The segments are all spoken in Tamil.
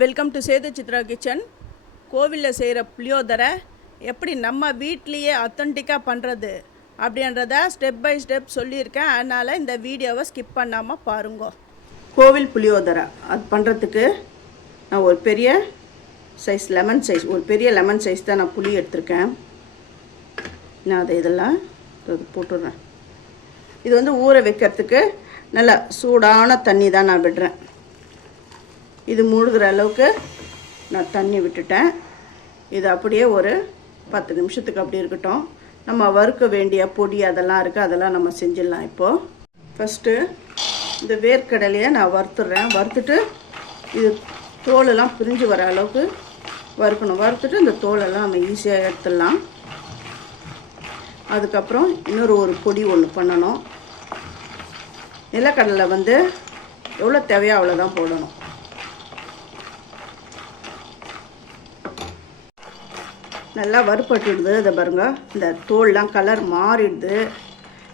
Welcome to Sethu Chitra kitchen கோவிலில் செய்கிற புளியோதரை எப்படி நம்ம வீட்லேயே அத்தன்டிக்காக பண்ணுறது அப்படின்றத ஸ்டெப் பை ஸ்டெப் சொல்லியிருக்கேன். அதனால் இந்த வீடியோவை ஸ்கிப் பண்ணாமல் பாருங்க. கோவில் புளியோதரை. அது பண்ணுறதுக்கு நான் ஒரு பெரிய சைஸ் லெமன் சைஸ் ஒரு பெரிய லெமன் சைஸ் தான் நான் புளி எடுத்திருக்கேன். நான் அதை இதெல்லாம் போட்டுடுறேன். இது வந்து ஊற வைக்கிறதுக்கு நல்ல சூடான தண்ணி தான் நான் விடுறேன். இது மூழ்கிற அளவுக்கு நான் தண்ணி விட்டுட்டேன். இது அப்படியே ஒரு பத்து நிமிஷத்துக்கு அப்படி இருக்கட்டும். நம்ம வறுக்க வேண்டிய பொடி அதெல்லாம் இருக்குது அதெல்லாம் நம்ம செஞ்சிடலாம் இப்போது ஃபஸ்ட்டு இந்த வேர்க்கடலையை நான் வறுத்துடுறேன். வறுத்துட்டு இது தோலெல்லாம் பிரிஞ்சு வர அளவுக்கு வறுக்கணும். வறுத்துட்டு இந்த தோலெல்லாம் நம்ம ஈஸியாக எடுத்துடலாம். அதுக்கப்புறம் இன்னொரு ஒரு பொடி ஒன்று பண்ணணும். நிலக்கடலை வந்து எவ்வளோ தேவையோ அவ்வளோதான் போடணும். நல்லா வறுப்பட்டுடுது அதை பாருங்க. இந்த தோல்லாம் கலர் மாறிடுது.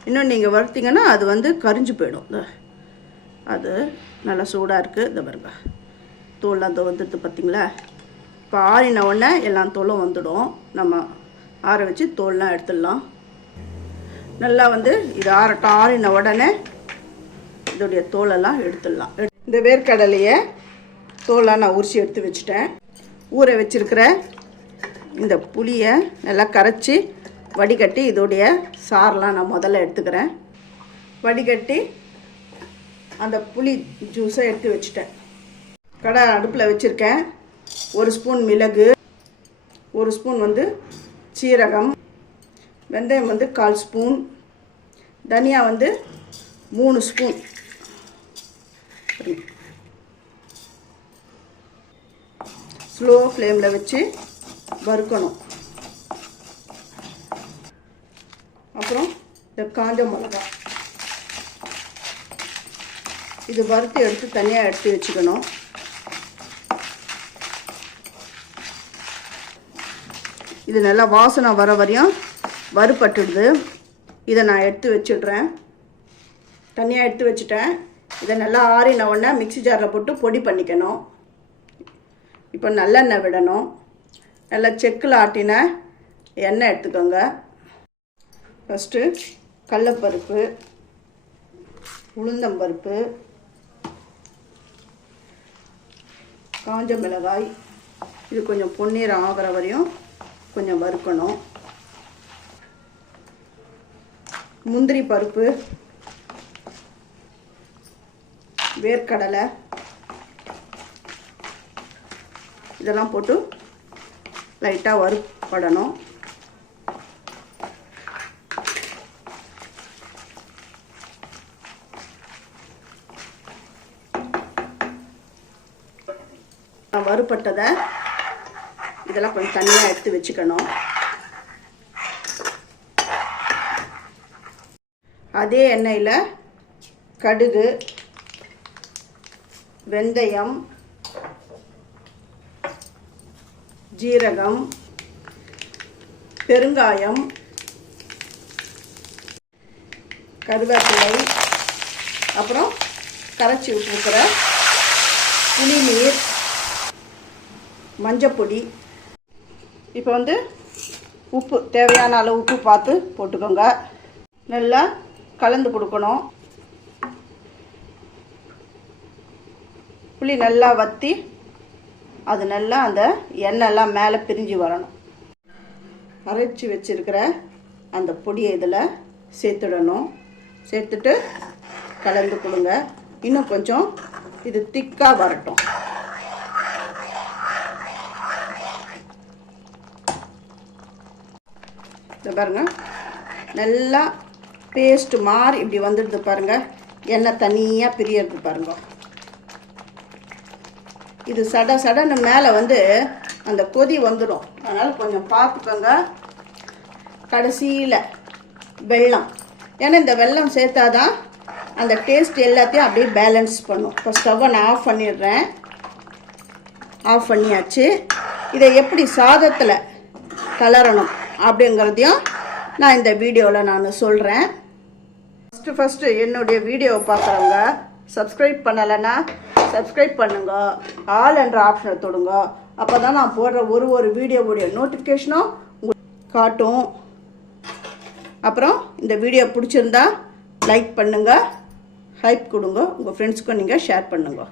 இன்னும் நீங்கள் வறுத்தீங்கன்னா அது வந்து கரிஞ்சு போயிடும். அது நல்லா சூடாக இருக்குது இதை பாருங்க. தோல்லாம் இந்த வந்துடுது பார்த்தீங்களா இப்போ ஆறின உடனே எல்லா தோலும் வந்துடும். நம்ம ஆற வச்சு தோல்லாம் எடுத்துடலாம். நல்லா வந்து இது ஆறட்டும் ஆறின உடனே இதோடைய தோலெல்லாம் எடுத்துடலாம். இந்த வேர்க்கடலையை தோலாக நான் உரிசி எடுத்து வச்சுட்டேன். ஊற வச்சிருக்கிற இந்த புளியை நல்லா கரைச்சி வடிகட்டி இதோடைய சாரெலாம் நான் முதல்ல எடுத்துக்கிறேன். வடிகட்டி அந்த புளி ஜூஸை எடுத்து வச்சுட்டேன். கடை அடுப்பில் வச்சுருக்கேன். ஒரு ஸ்பூன் மிளகு ஒரு ஸ்பூன் வந்து சீரகம் வெந்தயம் வந்து கால் ஸ்பூன் தனியா வந்து மூணு ஸ்பூன். ஸ்லோ ஃப்ளேமில் வச்சு வறுக்கணும். அப்புறம் இந்த காஞ்ச மிளகா. இது வறுத்து எடுத்து தனியாக எடுத்து வச்சுக்கணும். இது நல்லா வாசனை வர வரையும் வறுபட்டுடுது. இதை நான் எடுத்து வச்சிடுறேன். தனியாக எடுத்து வச்சுட்டேன். இதை நல்லா ஆறின உடனே மிக்ஸி ஜாரில் போட்டு பொடி பண்ணிக்கணும். இப்போ நல்லெண்ணெய் விடணும். நல்லா செக்கில் ஆட்டின எண்ணெய் எடுத்துக்கோங்க. ஃபஸ்ட்டு கடலப்பருப்பு உளுந்தம்பருப்பு காஞ்ச மிளகாய் இது கொஞ்சம் பொன்னீரம் ஆகிற வரையும் கொஞ்சம் வறுக்கணும். முந்திரி பருப்பு வேர்க்கடலை இதெல்லாம் போட்டு லைட்டாக வறுப்படணும். வறுப்பட்டதை இதெல்லாம் கொஞ்சம் தனியாக எடுத்து வச்சுக்கணும். அதே எண்ணெயில் கடுகு வெந்தயம் ஜீரகம் பெருங்காயம் கருவேப்பிலை அப்புறம் கரைச்சி விட்டுருக்கிற புளி நீர் மஞ்சப்பொடி இப்போ வந்து உப்பு தேவையான அளவு உப்பு பார்த்து போட்டுக்கோங்க. நல்லா கலந்து கொடுக்கணும். புளி நல்லா வற்றி அது நல்லா அந்த எண்ணெய்லாம் மேலே பிரிஞ்சு வரணும். அரைச்சி வச்சிருக்கிற அந்த பொடியை இதில் சேர்த்துடணும். சேர்த்துட்டு கலந்து கொடுங்க. இன்னும் கொஞ்சம் இது திக்காக வரட்டும். இந்த பாருங்க. நல்லா பேஸ்ட் மாறி இப்படி வந்துடுது பாருங்க. எண்ணெய் தனியாக பிரியறது பாருங்க. இது சட சடன்னு மேலே வந்து அந்த கொதி வந்துடும் அதனால் கொஞ்சம் பார்த்துக்கோங்க கடைசியில் வெள்ளம் ஏன்னா இந்த வெல்லம் சேர்த்தாதான் அந்த டேஸ்ட் எல்லாத்தையும் அப்படியே பேலன்ஸ் பண்ணும். இப்போ ஸ்டவ்வை நான் ஆஃப் பண்ணிடுறேன். ஆஃப் பண்ணியாச்சு. இதை எப்படி சாதத்தில் கலரணும் அப்படிங்கிறதையும் நான் இந்த வீடியோவில் நான் சொல்கிறேன் ஃபஸ்ட்டு ஃபஸ்ட்டு என்னுடைய வீடியோவை பார்க்குறவங்க சப்ஸ்கிரைப் பண்ணலைன்னா சப்ஸ்கிரைப் பண்ணுங்க. ஆல் என்ற ஆப்ஷனை தொடுங்க. அப்போ தான் நான் போடுற ஒரு ஒரு வீடியோவுடைய நோட்டிஃபிகேஷனும் உங்களுக்கு காட்டும். அப்புறம் இந்த வீடியோ பிடிச்சிருந்தா லைக் பண்ணுங்க. ஹைப் கொடுங்க. உங்கள் ஃப்ரெண்ட்ஸ்க்கும் நீங்கள் ஷேர் பண்ணுங்க.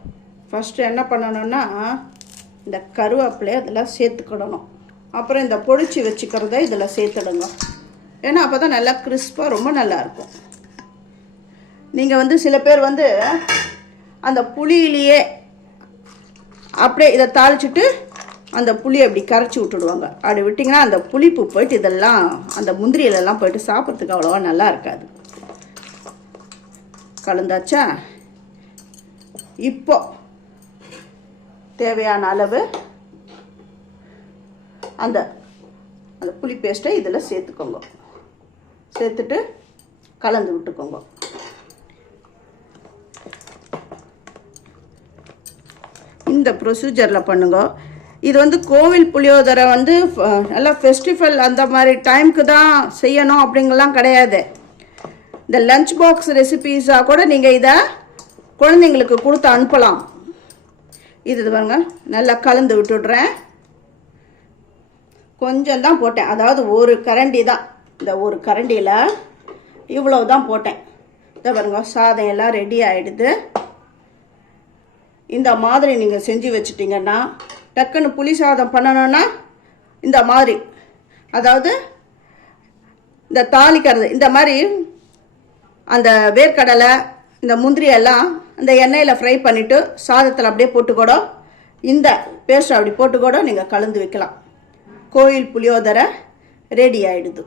ஃபஸ்ட்டு என்ன பண்ணணும்னா இந்த கருவேப்பிலையை அதில் சேர்த்துக்கிடணும். அப்புறம் இந்த பொடிச்சு வச்சுக்கிறத இதில் சேர்த்துடுங்க. ஏன்னா அப்போ தான் நல்லா கிறிஸ்பாக ரொம்ப நல்லா இருக்கும். நீங்கள் வந்து சில பேர் வந்து அந்த புளியிலேயே அப்படியே இதை தாளிச்சிட்டு அந்த புளியை அப்படி கரைச்சி விட்டுடுவாங்க. அப்படி விட்டிங்கன்னா அந்த புளிப்பு போயிட்டு இதெல்லாம் அந்த முந்திரியிலெல்லாம் போயிட்டு சாப்பிட்றதுக்கு அவ்வளோவா நல்லா இருக்காது. கலந்தாச்சா? இப்போ தேவையான அளவு அந்த அந்த புளி பேஸ்ட்டை இதில் சேர்த்துக்கோங்க. சேர்த்துட்டு கலந்து விட்டுக்கோங்க. இந்த ப்ரொசீஜரில் பண்ணுங்க. இது வந்து கோவில் புளியோதரை வந்து நல்லா ஃபெஸ்டிவல் அந்த மாதிரி டைம்க்கு தான் செய்யணும் அப்படிங்கலாம் கிடையாது. இந்த லஞ்ச் பாக்ஸ் ரெசிபீஸாக கூட நீங்கள் இதை குழந்தைங்களுக்கு கொடுத்து அனுப்பலாம். இது பாருங்க நல்லா கலந்து விட்டுடுறேன். கொஞ்சம் தான் போட்டேன். அதாவது ஒரு கரண்டி தான். இந்த ஒரு கரண்டியில் இவ்வளோ தான் போட்டேன். இதை பாருங்க சாதம் எல்லாம் ரெடி ஆகிடுது இந்த மாதிரி நீங்கள் செஞ்சு வச்சிட்டிங்கன்னா டக்குன்னு புளி சாதம் பண்ணணும்னா இந்த மாதிரி. அதாவது இந்த தாளிக்கிறது இந்த மாதிரி அந்த வேர்க்கடலை இந்த முந்திரி எல்லாம் இந்த எண்ணெயில் ஃப்ரை பண்ணிவிட்டு சாதத்தில் அப்படியே போட்டு கூட இந்த பேஸ்ட் அப்படி போட்டுக்கூட நீங்கள் கலந்து வைக்கலாம். கோயில் புளியோதரை ரெடி ஆகிடுது